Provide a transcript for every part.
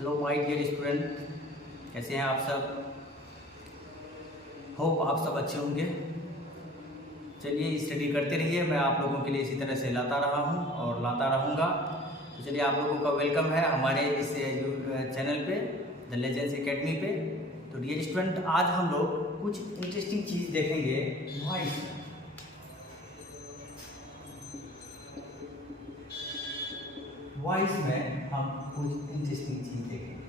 Hello my dear student, कैसे हैं आप सब। होप आप सब अच्छे होंगे। चलिए स्टडी करते रहिए, मैं आप लोगों के लिए इसी तरह से लाता रहा हूँ और लाता रहूँगा। तो चलिए आप लोगों का वेलकम है हमारे इस चैनल पे, द लेजेंड्स एकेडमी पे। तो डियर स्टूडेंट, आज हम लोग कुछ इंटरेस्टिंग चीज़ देखेंगे वॉइस। वॉइस में हम कुछ इंटरेस्टिंग चीज़ देखेंगे।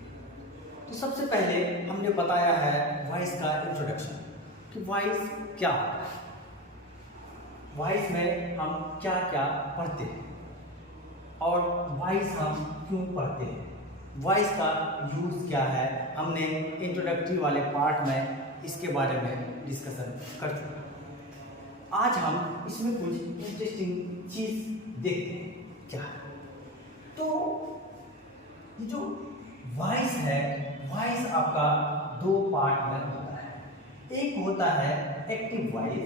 तो सबसे पहले हमने बताया है वॉइस का इंट्रोडक्शन कि वॉइस क्या होता है, वॉइस में हम क्या क्या पढ़ते हैं और वॉइस हम क्यों पढ़ते हैं, वॉइस का यूज़ क्या है। हमने इंट्रोडक्टरी वाले पार्ट में इसके बारे में डिस्कशन कर चुका। आज हम इसमें कुछ इंटरेस्टिंग चीज़ देखते हैं क्या है। तो ये जो वॉइस है, वॉइस आपका दो पार्ट में होता है। एक होता है एक्टिव वॉइस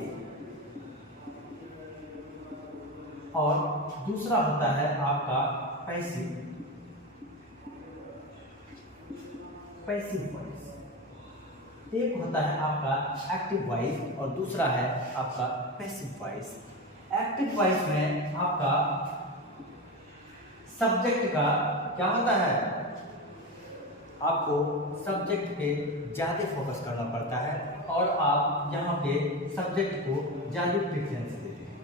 और दूसरा होता है आपका पैसिव वॉइस। एक होता है आपका एक्टिव वॉइस और दूसरा है आपका पैसिव वॉइस। एक्टिव वॉइस में आपका सब्जेक्ट का क्या होता है, आपको सब्जेक्ट पे ज़्यादा फोकस करना पड़ता है और आप यहाँ पे सब्जेक्ट को ज़्यादा प्रेफरेंस देते हैं।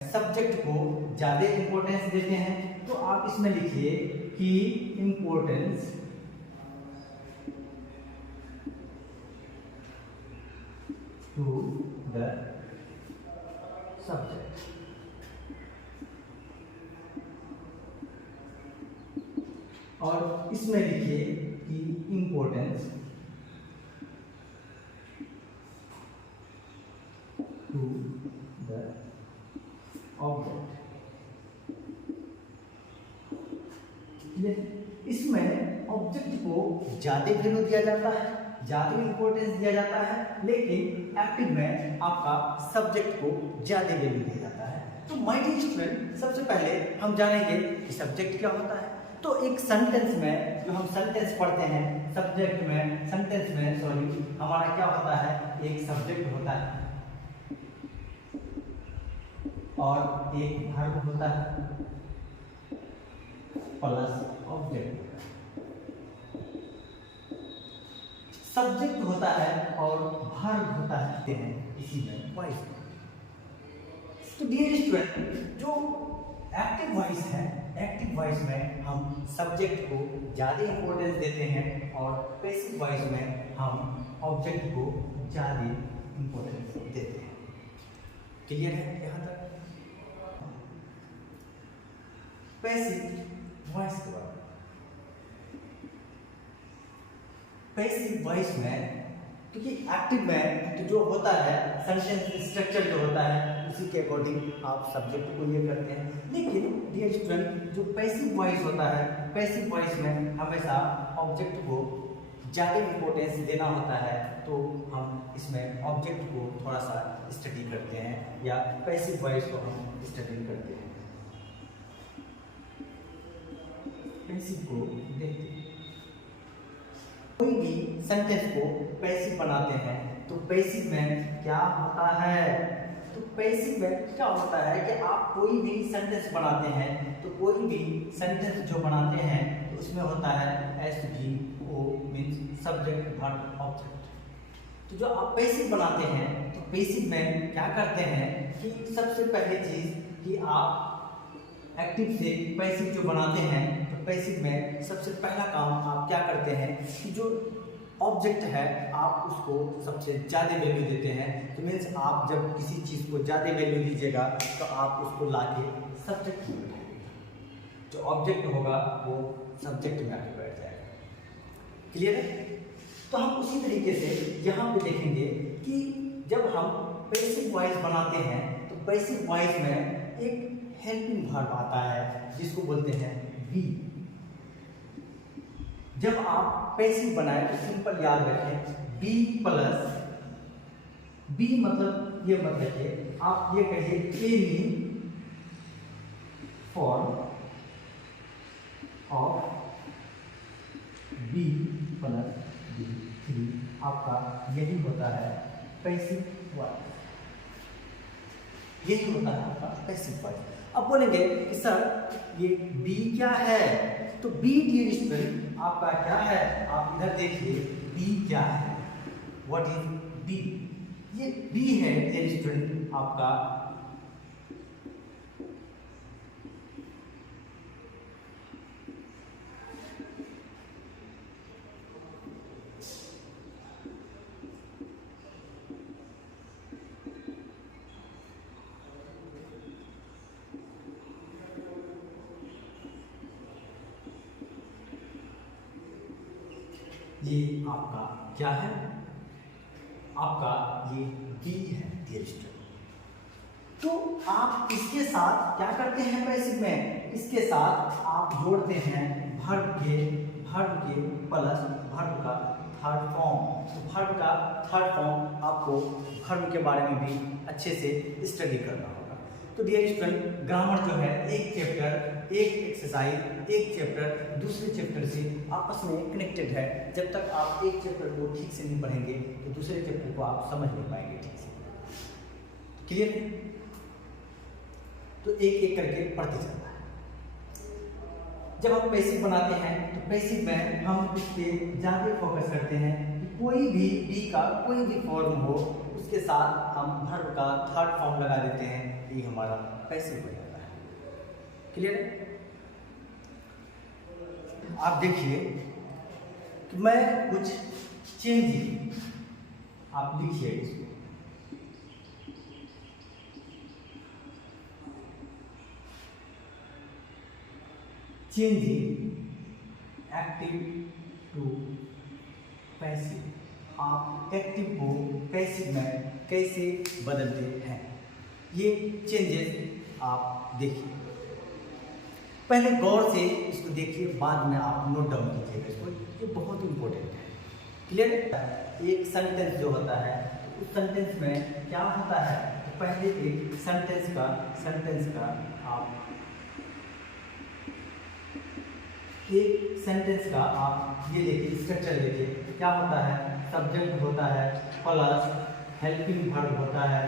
सब्जेक्ट को ज़्यादा इम्पोर्टेंस देते हैं, तो आप इसमें लिखिए कि इम्पोर्टेंस टू द सब्जेक्ट। और इसमें लिखिए कि इम्पोर्टेंस टू द ऑब्जेक्ट। इसमें ऑब्जेक्ट को ज़्यादा वैल्यू दिया जाता है, ज़्यादा इंपॉर्टेंस दिया जाता है, लेकिन एक्टिव में आपका सब्जेक्ट को ज़्यादा वैल्यू दिया जाता है। तो माय डियर स्टूडेंट, सबसे पहले हम जानेंगे कि सब्जेक्ट क्या होता है। तो एक सेंटेंस में जो हम सेंटेंस पढ़ते हैं, सब्जेक्ट में सेंटेंस में हमारा क्या होता है, एक सब्जेक्ट होता है और एक वर्ब होता है प्लस ऑब्जेक्ट। सब्जेक्ट होता है और वर्ब होता है इसी में वॉइस। तो डियर स्टूडेंट, जो एक्टिव वॉइस है, एक्टिव वॉइस में हम सब्जेक्ट को ज़्यादा इंपॉर्टेंस देते हैं और पैसिव वॉइस में हम ऑब्जेक्ट को ज़्यादा इंपॉर्टेंस देते हैं। क्लियर है यहाँ तक? पैसिव वॉइस के बाद, पैसिव वॉइस में क्योंकि एक्टिव में तो जो होता है सेंटेंस स्ट्रक्चर जो होता है उसी के अकॉर्डिंग आप सब्जेक्ट को ये करते हैं। लेकिन डियर स्टूडेंट, जो पैसिव वॉइस होता है, पैसिव वॉइस में हमेशा ऑब्जेक्ट को ज़्यादा इंपॉर्टेंस देना होता है, तो हम इसमें ऑब्जेक्ट को थोड़ा सा स्टडी करते हैं या पैसिव वॉइस को हम स्टडी करते हैं। पैसिव को देखते हैं, कोई भी सेंटेंस को पैसिव बनाते हैं तो पैसिव में क्या होता है, तो पैसिव में क्या होता है कि आप कोई भी सेंटेंस बनाते हैं, तो कोई भी सेंटेंस जो बनाते हैं तो उसमें होता है SVO means subject verb object. तो जो आप पैसिव बनाते हैं तो पैसिव में क्या करते हैं कि सबसे पहली चीज़ कि आप एक्टिव से पैसिव जो बनाते हैं, तो पैसिव में सबसे पहला काम आप क्या करते हैं कि जो ऑब्जेक्ट है आप उसको सबसे ज़्यादा वैल्यू देते हैं। तो मीन्स आप जब किसी चीज़ को ज़्यादा वैल्यू दीजिएगा तो आप उसको लाके सब्जेक्ट में बैठाइएगा, जो ऑब्जेक्ट होगा वो सब्जेक्ट में आके बैठ जाएगा। क्लियर है? तो हम उसी तरीके से यहाँ पे देखेंगे कि जब हम पैसिव वॉइस बनाते हैं तो पैसिव वॉइस में एक हेल्पिंग वर्ब आता है जिसको बोलते हैं बी। जब आप पैसिव बनाए तो सिंपल याद रखें, बी प्लस बी मतलब ये मत रखिए, आप ये कहिए any four of B plus B three, आपका यही होता है पैसिव वॉइस, यही होता है आपका पैसिव वॉइस। अब बोलेंगे कि सर ये बी क्या है, तो बी डियर स्टूडेंट आपका क्या है, आप इधर देखिए बी क्या है, व्हाट इज बी, ये बी है डियर स्टूडेंट आपका ये आपका क्या है, आपका ये बी है डियर स्टूडेंट। तो आप इसके साथ क्या करते हैं पैसिव में, इसके साथ आप जोड़ते हैं वर्ब के प्लस वर्ब का थर्ड फॉर्म। तो वर्ब का थर्ड फॉर्म आपको वर्ब के बारे में भी अच्छे से स्टडी करना होगा। तो डियर स्टूडेंट ग्रामर जो है एक चैप्टर, एक एक्सरसाइज, एक चैप्टर दूसरे चैप्टर से आपस में कनेक्टेड है। जब तक आप एक चैप्टर को ठीक से नहीं पढ़ेंगे तो दूसरे चैप्टर को आप समझ नहीं पाएंगे ठीक से। क्लियर? तो एक एक करके पढ़ते चलना है। जब हम पैसिव बनाते हैं तो पैसिव में हम इस पे ज़्यादा फोकस करते हैं कि कोई भी बी का कोई भी फॉर्म हो उसके साथ हम वर्ब का थर्ड फॉर्म लगा देते हैं, ये हमारा पैसिव हो जाता है। क्लियर है? आप देखिए कि मैं कुछ चेंज, आप लिखिए इसको, चेंजिंग एक्टिव टू पैसिव। आप एक्टिव को पैसिव में कैसे बदलते हैं, ये चेंजेस आप देखिए। पहले गौर से इसको देखिए, बाद में आप नोट डाउन कीजिएगा इसको, ये बहुत इंपॉर्टेंट है। क्लियर? एक सेंटेंस जो होता है उस सेंटेंस में क्या होता है, तो पहले एक सेंटेंस का आप एक सेंटेंस का आप ये देखिए स्ट्रक्चर देखिए, क्या होता है, सब्जेक्ट होता है प्लस हेल्पिंग वर्ब होता है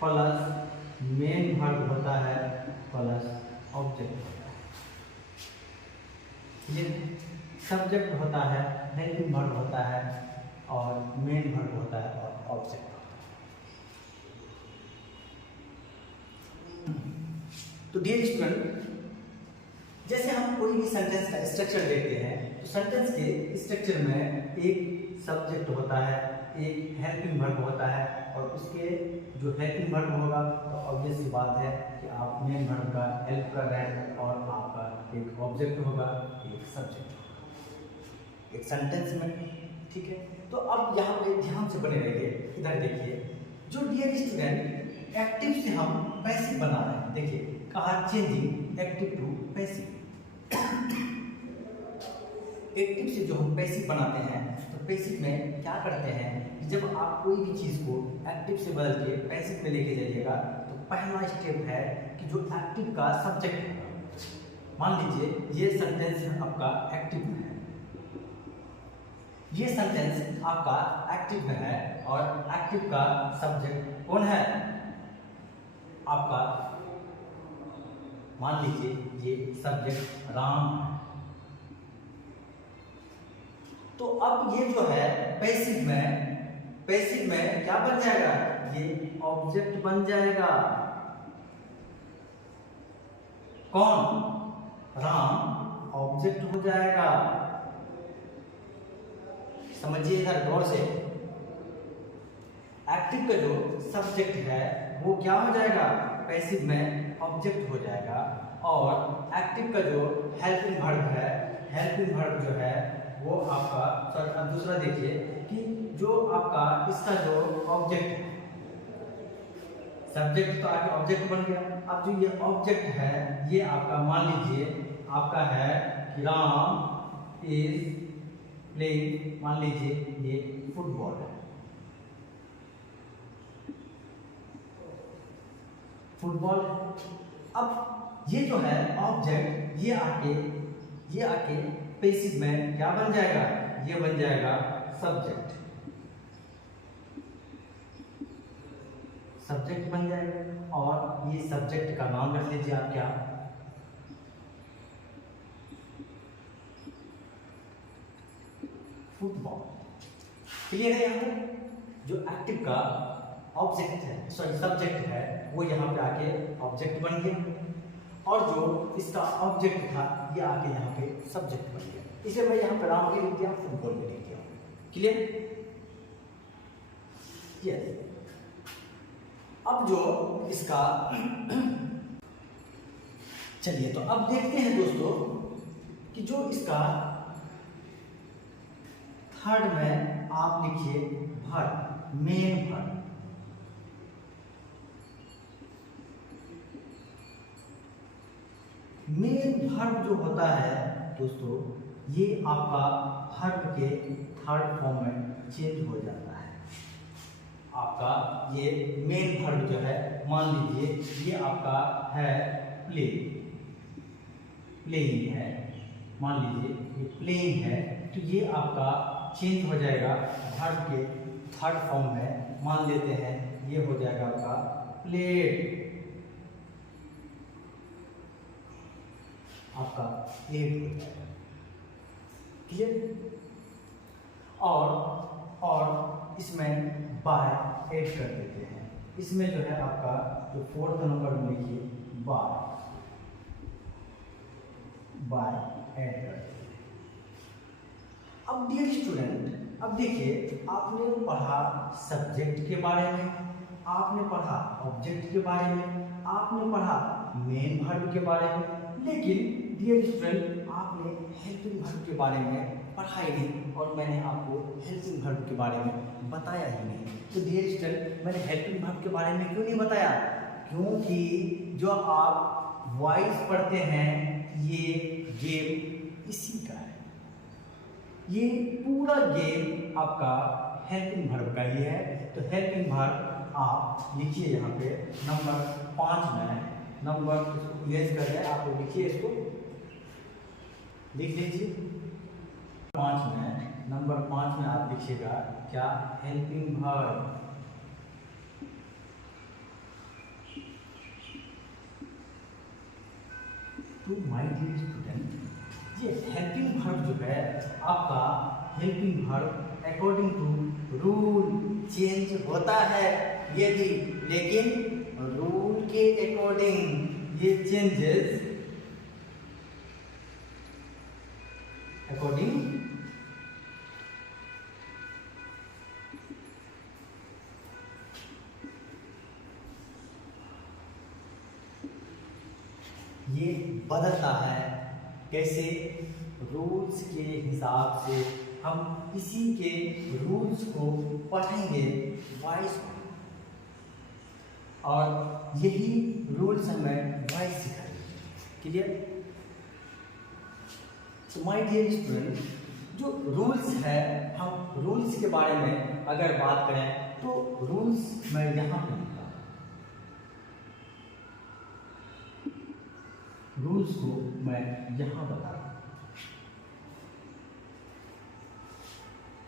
प्लस मेन वर्ब होता है प्लस ऑब्जेक्ट होता है। ये सब्जेक्ट होता है, हेल्पिंग वर्ब होता है और मेन वर्ब होता है और ऑब्जेक्ट होता है। तो डियर स्टूडेंट, जैसे हम कोई भी सेंटेंस का स्ट्रक्चर देखते हैं तो सेंटेंस के स्ट्रक्चर में एक सब्जेक्ट होता है, एक हेल्पिंग वर्ब होता है और उसके जो हेल्पिंग वर्ब होगा तो ऑब्वियस सी बात है कि आप मेन वर्ब का हेल्प कर रहे हैं और आपका एक ऑब्जेक्ट होगा, एक सब्जेक्ट होगा एक सेंटेंस में। ठीक है? तो अब यहाँ पे ध्यान से बने रहिए, इधर देखिए, जो डियर स्टूडेंट एक्टिव से हम पैसिव बना रहे हैं, देखिए कहा changing active to passive. Active से जो हम पैसिव बनाते हैं तो पैसिव में क्या करते हैं कि जब आप कोई भी चीज़ को एक्टिव से बदल के पैसिव में लेके जाइएगा तो पहला स्टेप है कि जो एक्टिव का सब्जेक्ट है, मान लीजिए ये सेंटेंस आपका एक्टिव में है, ये सेंटेंस आपका एक्टिव में है और एक्टिव का सब्जेक्ट कौन है, आपका मान लीजिए ये सब्जेक्ट राम है। तो अब ये जो है पैसिव में क्या बन जाएगा, ये ऑब्जेक्ट बन जाएगा। कौन? राम ऑब्जेक्ट हो जाएगा। समझिए इधर गौर से, एक्टिव का जो सब्जेक्ट है वो क्या हो जाएगा, पैसिव में ऑब्जेक्ट हो जाएगा और एक्टिव का जो हेल्पिंग वर्ब है, हेल्पिंग वर्ब जो है वो आपका, सॉरी अब दूसरा देखिए कि जो आपका इसका जो ऑब्जेक्ट है, सब्जेक्ट तो आगे ऑब्जेक्ट बन गया, अब जो ये ऑब्जेक्ट है ये आपका मान लीजिए आपका है कि राम इज प्लेइंग, मान लीजिए ये फुटबॉल है, फुटबॉल। अब ये जो है ऑब्जेक्ट ये आके पैसिव में क्या बन जाएगा, ये बन जाएगा सब्जेक्ट, सब्जेक्ट बन जाएगा। और ये सब्जेक्ट का नाम रख लीजिए आप क्या, फुटबॉल। क्लियर है? यहाँ पर जो एक्टिव का ऑब्जेक्ट है, सॉरी सब्जेक्ट है, वो यहाँ पे आके ऑब्जेक्ट बन गया और जो इसका ऑब्जेक्ट था ये आके यहाँ पे सब्जेक्ट बन गया। इसे मैं यहाँ पे नाम भी लिख दिया, फुटबॉल भी लिख दिया। क्लियर? यस। अब जो इसका चलिए तो अब देखते हैं दोस्तों कि जो इसका थर्ड में आप लिखिए verb, main verb. Main verb जो होता है दोस्तों, ये आपका वर्ब के थर्ड फॉर्म में चेंज हो जाता है। आपका ये मेन वर्ब जो है, मान लीजिए ये आपका है प्ले, प्लेइंग है, मान लीजिए ये प्लेइंग है, तो ये आपका चेंज हो जाएगा वर्ब के थर्ड फॉर्म में। मान लेते हैं ये हो जाएगा आपका प्लेड, आपका प्लेड हो जाएगा। क्लियर? और इसमें बाय ऐड कर देते हैं। इसमें जो है आपका जो फोर्थ नंबर में लिखिए बाय ऐड कर देते हैं। अब डियर स्टूडेंट, अब देखिए आपने पढ़ा सब्जेक्ट के बारे में, आपने पढ़ा ऑब्जेक्ट के बारे में, आपने पढ़ा मेन वर्ब के बारे में, लेकिन डियर स्टूडेंट आपने हेल्पिंग वर्ब के बारे में पढ़ा ही नहीं और मैंने आपको हेल्पिंग वर्ब के बारे में बताया ही नहीं। तो डियर स्टूडेंट मैंने हेल्पिंग वर्ब के बारे में क्यों नहीं बताया? क्योंकि जो आप वॉइस पढ़ते हैं ये गेम इसी का है, ये पूरा गेम आपका हेल्पिंग वर्ब का ही है। तो हेल्पिंग वर्ब आप लिखिए यहाँ पे नंबर 5 में, नंबर इसको इरेज कर रहे हैं आप लोग, लिखिए इसको, लिख लीजिए 5 में, नंबर 5 में आप लिखिएगा क्या, हेल्पिंग वर्ब। तो माय डियर स्टूडेंट, ये हेल्पिंग वर्ब जो है आपका, helping verb according to rule change होता है यदि, लेकिन रूल के अकॉर्डिंग ये चेंजेस अकॉर्डिंग ये बदलता है। कैसे? रूल्स के हिसाब से हम इसी के रूल्स को पढ़ेंगे वॉइस को, और यही रूल्स हमें वॉइस सिखाएंगे। क्लियर? तो माय डियर स्टूडेंट, जो रूल्स है, हम रूल्स के बारे में अगर बात करें तो रूल्स मैं यहाँ पे लिखा, रूल्स को मैं यहाँ बता रहा हूँ।